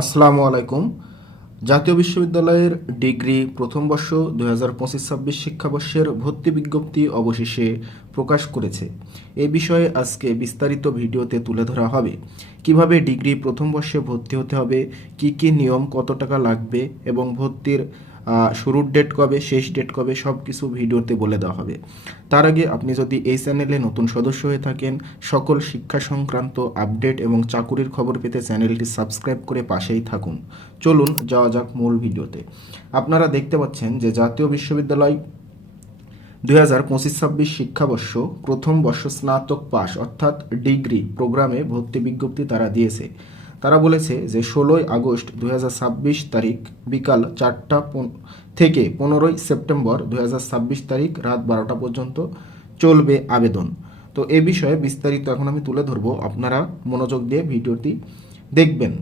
আসসালামু আলাইকুম। জাতীয় বিশ্ববিদ্যালয়ের ডিগ্রি প্রথম বর্ষ 2025-26 শিক্ষাবর্ষের ভর্তি বিজ্ঞপ্তি অবশেষে প্রকাশ করেছে। এই বিষয়ে আজকে বিস্তারিত ভিডিওতে তুলে ধরা হবে। কিভাবে ডিগ্রি প্রথম বর্ষে ভর্তি হতে হবে, কি কি নিয়ম, কত টাকা লাগবে এবং ভর্তির শুরুর ডেট কবে, শেষ ডেট কবে, সব কিছু ভিডিওতে বলে দেওয়া হবে। তার আগে আপনি যদি এই চ্যানেলে নতুন সদস্য হয়ে থাকেন, সকল শিক্ষা সংক্রান্ত আপডেট এবং চাকুরির খবর পেতে চ্যানেলটি সাবস্ক্রাইব করে পাশেই থাকুন। চলুন যাওয়া যাক মূল ভিডিওতে। আপনারা দেখতে পাচ্ছেন যে জাতীয় বিশ্ববিদ্যালয় 2025-26 শিক্ষাবর্ষ প্রথম বর্ষ স্নাতক পাস অর্থাৎ ডিগ্রি প্রোগ্রামে ভর্তি বিজ্ঞপ্তি তারা দিয়েছে। তারা বলেছে যে 16 আগস্ট 2026 তারিখ বিকাল 4টা থেকে 15 সেপ্টেম্বর 2026 তারিখ রাত 12টা পর্যন্ত চলবে আবেদন। তো এ বিষয়ে বিস্তারিত এখন আমি তুলে ধরবো, আপনারা মনোযোগ দিয়ে ভিডিওটি দেখবেন।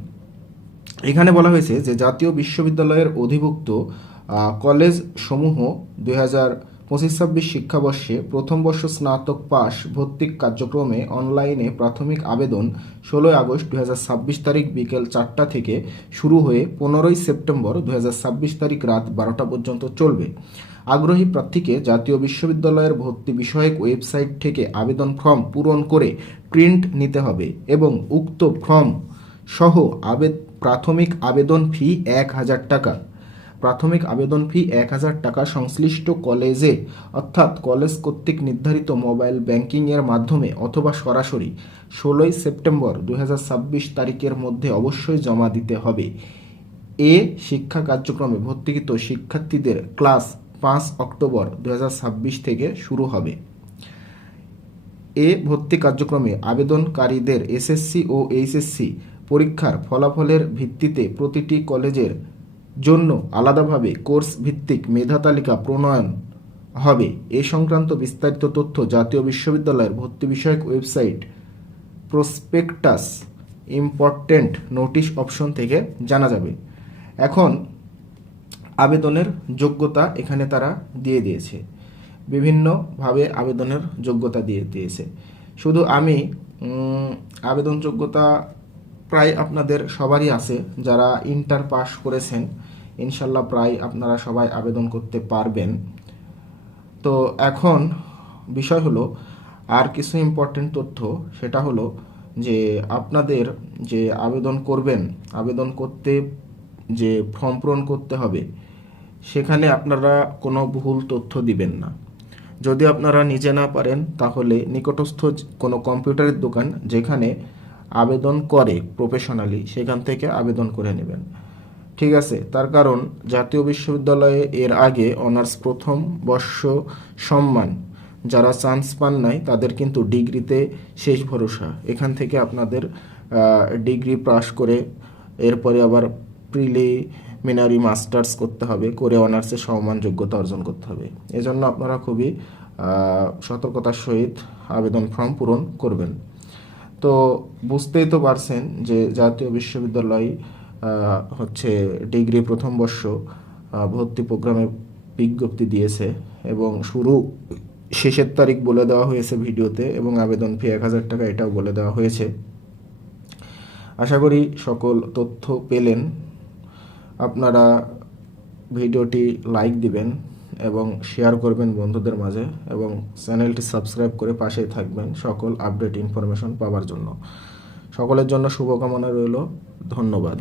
এখানে বলা হয়েছে যে জাতীয় বিশ্ববিদ্যালয়ের অধিভুক্ত কলেজ সমূহ 2025-26 শিক্ষাবর্ষে প্রথম বর্ষ স্নাতক পাস ভর্তি কার্যক্রমে অনলাইনে প্রাথমিক আবেদন 16 আগস্ট 2026 তারিখ বিকেল 4টা থেকে শুরু হয়ে 15 সেপ্টেম্বর 2026 তারিখ রাত 12টা পর্যন্ত চলবে। আগ্রহী প্রার্থীকে জাতীয় বিশ্ববিদ্যালয়ের ভর্তি বিষয়ক ওয়েবসাইট থেকে আবেদন ফর্ম পূরণ করে প্রিন্ট নিতে হবে এবং উক্ত ফর্ম সহ প্রাথমিক আবেদন ফি 1000 টাকা। প্রাথমিক আবেদন ফি 1000 টাকা সংশ্লিষ্ট কলেজে অর্থাৎ কলেজ কর্তৃক নির্ধারিত মোবাইল ব্যাংকিংয়ের মাধ্যমে অথবা সরাসরি 16 সেপ্টেম্বর 2026 তারিখের মধ্যে অবশ্যই জমা দিতে হবে। এ শিক্ষা কার্যক্রমে ভর্তিকৃত শিক্ষার্থীদের ক্লাস 5 অক্টোবর 2026 থেকে শুরু হবে। এ ভর্তি কার্যক্রমে আবেদনকারীদের এসএসসি ও এইচএসসি পরীক্ষার ফলাফলের ভিত্তিতে প্রতিটি কলেজের জন্য আলাদাভাবে কোর্স ভিত্তিক মেধা তালিকা প্রণয়ন হবে। এ সংক্রান্ত বিস্তারিত তথ্য জাতীয় বিশ্ববিদ্যালয়ের ভর্তি বিষয়ক website prospectus important notice option থেকে জানা যাবে। এখন আবেদনের যোগ্যতা এখানে তারা দিয়ে দিয়েছে, বিভিন্নভাবে আবেদনের যোগ্যতা দিয়ে দিয়েছে। শুধু আমি আবেদন যোগ্যতা প্রায় আপনাদের সবারই আছে, যারা ইন্টার পাস করেছেন ইনশাল্লাহ প্রায় আপনারা সবাই আবেদন করতে পারবেন। তো এখন বিষয় হলো আর কিছু ইম্পর্টেন্ট তথ্য, সেটা হলো যে আপনাদের যে আবেদন করবেন, আবেদন করতে যে ফর্ম পূরণ করতে হবে সেখানে আপনারা কোনো ভুল তথ্য দিবেন না। যদি আপনারা নিজে না পারেন তাহলে নিকটস্থ কোনো কম্পিউটারের দোকান যেখানে আবেদন করে প্রফেশনালি সেখান থেকে আবেদন করে নেবেন, ঠিক আছে? তার কারণ জাতীয় বিশ্ববিদ্যালয়ে এর আগে অনার্স প্রথম বর্ষ সম্মান যারা চান্স পান নাই তাদের কিন্তু ডিগ্রিতে শেষ ভরসা। এখান থেকে আপনাদের ডিগ্রি পাস করে এরপরে আবার প্রিলিমিনারি মাস্টার্স করতে হবে, করে অনার্সে সমমান যোগ্যতা অর্জন করতে হবে। এজন্য আপনারা খুবই সতর্কতার সহিত আবেদন ফর্ম পূরণ করবেন। তো বুঝতেই তো পারছেন যে জাতীয় বিশ্ববিদ্যালয় হচ্ছে ডিগ্রি প্রথম বর্ষ ভর্তি প্রোগ্রামে বিজ্ঞপ্তি দিয়েছে এবং শেষের তারিখ বলে দেওয়া হয়েছে ভিডিওতে, এবং আবেদন ফি 1000 টাকা এটাও বলে দেওয়া হয়েছে। আশা করি সকল তথ্য পেলেন। আপনারা ভিডিওটি লাইক দিবেন এবং শেয়ার করবেন বন্ধুদের মাঝে, এবং চ্যানেলটি সাবস্ক্রাইব করে পাশেই থাকবেন সকল আপডেট ইনফরমেশন পাওয়ার জন্য। সকলের জন্য শুভকামনা রইল। ধন্যবাদ।